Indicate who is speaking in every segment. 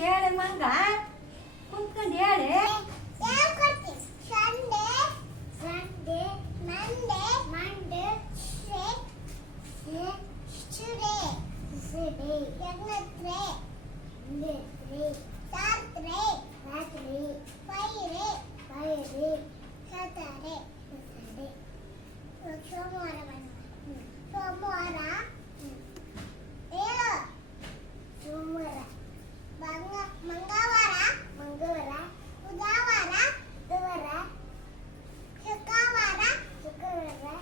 Speaker 1: candeeiro, é mangá. Como candeeiro, é? Three. Three. Three. Three. Three.
Speaker 2: Three.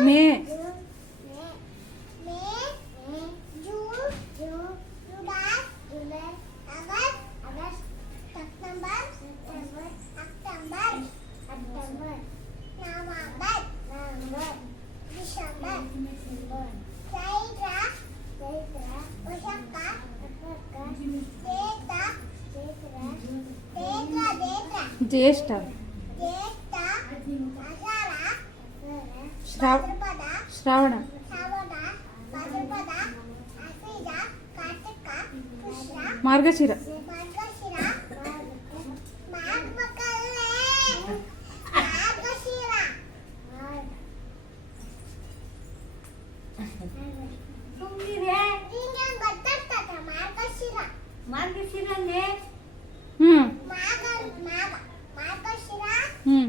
Speaker 1: Me. ज्येष्ठ ले, ಶ್ರಾವಣ ಮಾರ್ಗಶಿರ ಹ್ಮ್
Speaker 2: ಹ್ಮ್